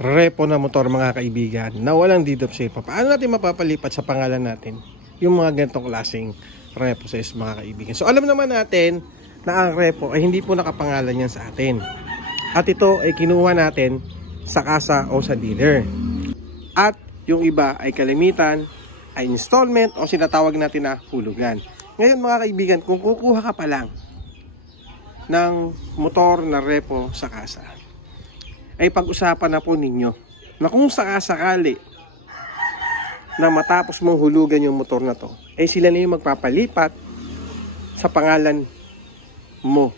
repo na motor mga kaibigan na walang deed of sale. Paano natin mapapalipat sa pangalan natin yung mga ganitong klaseng repo sales mga kaibigan? So alam naman natin na ang repo ay hindi po nakapangalan yan sa atin. At ito ay kinuha natin sa kasa o sa dealer. At yung iba ay kalimitan, ay installment o sinatawag natin na hulugan. Ngayon mga kaibigan, kung kukuha ka pa lang ng motor na repo sa kasa, ay pag-usapan na po ninyo na kung sakasakali na matapos mong hulugan yung motor na to, ay sila na yung magpapalipat sa pangalan mo.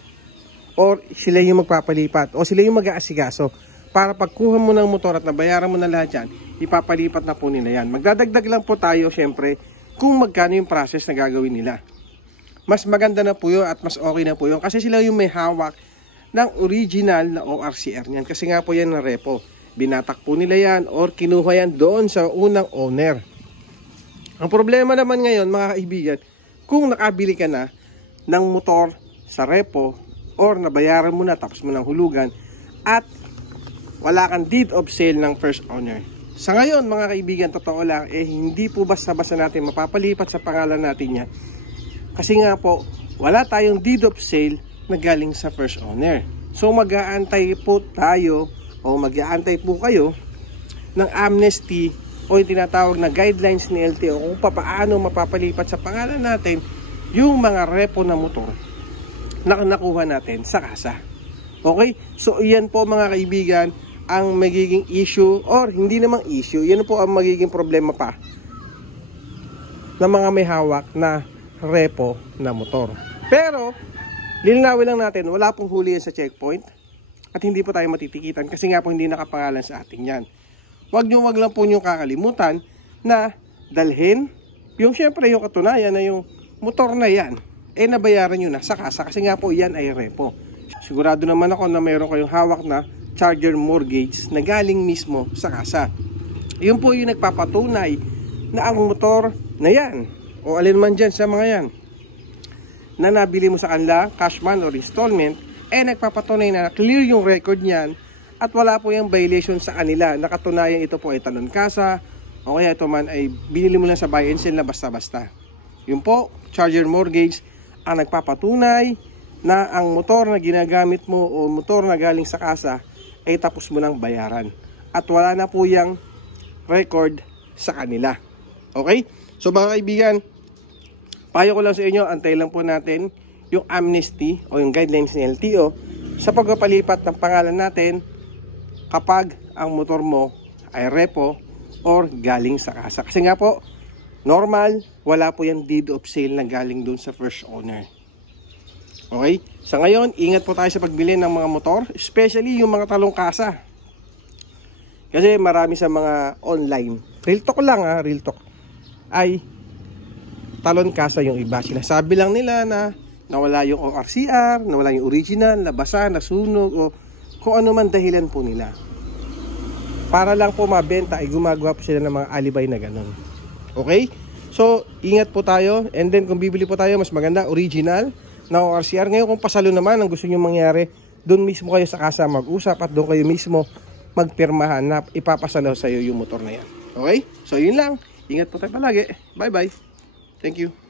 Or sila yung magpapalipat o sila yung mag-aasikaso para pagkuha mo ng motor at nabayaran mo na lahat yan, ipapalipat na po nila yan. Magdadagdag lang po tayo syempre kung magkano yung process na gagawin nila. Mas maganda na po yun at mas okay na po yun kasi sila yung may hawak ng original na ORCR niyan. Kasi nga po yan na repo. Binatak po nila yan or kinuha yan doon sa unang owner. Ang problema naman ngayon mga kaibigan, kung nakabili ka na ng motor sa repo or nabayaran mo na tapos mo ng hulugan at wala kang deed of sale ng first owner. Sa ngayon mga kaibigan, totoo lang, hindi po basta-basta natin mapapalipat sa pangalan natin yan. Kasi nga po, wala tayong deed of sale na galing sa first owner. So mag-aantay po tayo o mag-aantay po kayo ng amnesty o yung tinatawag na guidelines ni LTO kung paano mapapalipat sa pangalan natin yung mga repo na motor na nakuha natin sa kasa. Okay? So iyan po mga kaibigan ang magiging issue or hindi namang issue. Yan po ang magiging problema pa ng mga may hawak na repo na motor. Pero lilinawin lang natin, wala pong huli yan sa checkpoint at hindi po tayo matitikitan kasi nga po hindi nakapangalan sa atin yan. Wag lang po nyo kakalimutan na dalhin yung syempre yung katunayan na yung motor na yan nabayaran nyo na sa kasa kasi nga po yan ay repo. Sigurado naman ako na mayroon kayong hawak na charger mortgage na galing mismo sa kasa. Yun po yung nagpapatunay na ang motor na yan o alin man dyan sa mga yan na nabili mo sa kanila, cashman or installment, nagpapatunay na clear yung record niyan at wala po yung violation sa kanila. Nakatunayan ito po ay talon kasa o kaya ito man ay binili mo lang sa buy and sell na basta-basta. Yun po, charger mortgage ang nagpapatunay na ang motor na ginagamit mo o motor na galing sa kasa ay tapos mo ng bayaran. At wala na po yung record sa kanila. Okay? So mga kaibigan, payo ko lang sa inyo, antay lang po natin yung amnesty o yung guidelines ni LTO sa pagpapalipat ng pangalan natin kapag ang motor mo ay repo or galing sa kasa. Kasi nga po, normal, wala po yung deed of sale na galing dun sa first owner. Okay? Sa ngayon, ingat po tayo sa pagbili ng mga motor, especially yung mga talong kasa. Kasi marami sa mga online, real talk lang real talk, ay talon kasa yung iba. Sinasabi lang nila na nawala yung ORCR, nawala yung original, nabasa, nasunog, o kung ano man dahilan po nila. Para lang po mabenta, ay gumagawa po sila ng mga alibay na ganun. Okay? So, ingat po tayo. And then, kung bibili po tayo, mas maganda, original na ORCR. Ngayon, kung pasalo naman ang gusto nyo mangyari, doon mismo kayo sa kasa mag-usap at doon kayo mismo magpirmahan na ipapasalo sa iyo yung motor na yan. Okay? So, yun lang. Ingat po tayo palagi. Bye-bye. Thank you.